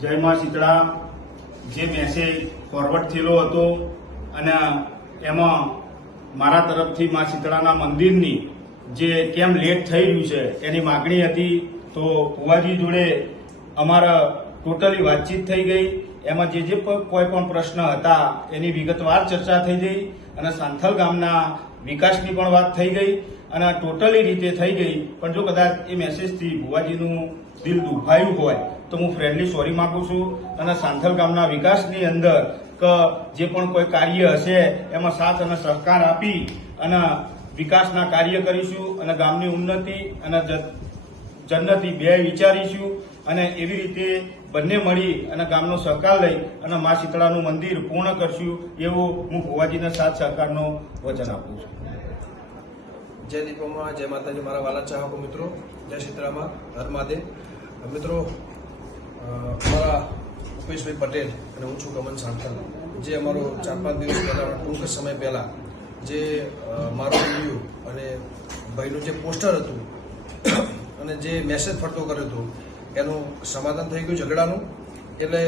જય માં શીતળા જે મેસેજ ફોરવર્ડ થયેલો હતો અને એમાં મારા તરફથી માં શીતળાના મંદિરની જે કેમ લેટ થઈ રહ્યું છે એની માગણી હતી। તો ભુવાજી જોડે અમારા ટોટલી વાતચીત થઈ ગઈ। એમાં જે કોઈ પણ પ્રશ્ન હતા એની વિગતવાર ચર્ચા થઈ ગઈ અને સાંથલ ગામના વિકાસની પણ વાત થઈ ગઈ અને ટોટલી રીતે થઈ ગઈ। પણ જો કદાચ એ મેસેજથી ભુવાજીનું દિલ દુભાયું હોય તો હું ફ્રેન્ડલી સોરી માંગુ છું અને સાંથલ ગામના વિકાસની અંદર કે જે પણ કોઈ કાર્ય હશે એમાં સાથ અને સહકાર આપી અને વિકાસના કાર્ય કરીશું અને ગામની ઉન્નતિ અને જન્નતિ બે વિચારીશું અને એવી રીતે બંને મળી અને ગામનો સહકાર લઈ અને મા શીતળાનું મંદિર પૂર્ણ કરશું એવું હું ભુવાજીના સાથ સહકારનો વચન આપું છું। जय दीपोमा जय माताजी मारा वाला चाहको मित्रों जय शीतळामा हर महादेव मित्रों हमारा उपेशभाई पटेल અને હું છું ગમન સાંથલ જે અમારો 4-5 દિવસ પહેલા ટૂંક સમય પહેલા જે મારો વિડીયો અને ભાઈનું જે પોસ્ટર હતું અને જે મેસેજ ફરતો કર્યો હતો એનું સમાધાન થઈ ગયું ઝઘડાનું। એટલે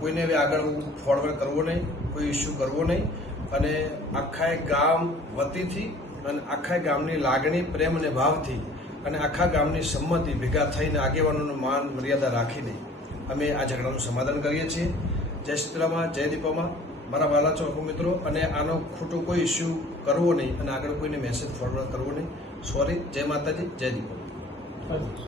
કોઈને હવે આગળ ફોરવર્ડ કરવો નહીં, કોઈ ઇસ્યુ કરવો નહીં અને આખા ગામ વતીથી અને આખા ગામની લાગણી પ્રેમ અને ભાવથી અને આખા ગામની સંમતિ ભેગા થઈને આગેવાનોનું માન મર્યાદા રાખીને અમે આ ઝઘડાનું સમાધાન કરીએ છીએ। જય શીતળામાં જય દીપામાં મારા વાલા ચોકો મિત્રો અને આનો ખોટો કોઈ ઇસ્યુ કરવો નહીં અને આગળ કોઈને મેસેજ ફોરવર્ડ કરવો નહીં। સોરી, જય માતાજી જય દીપા।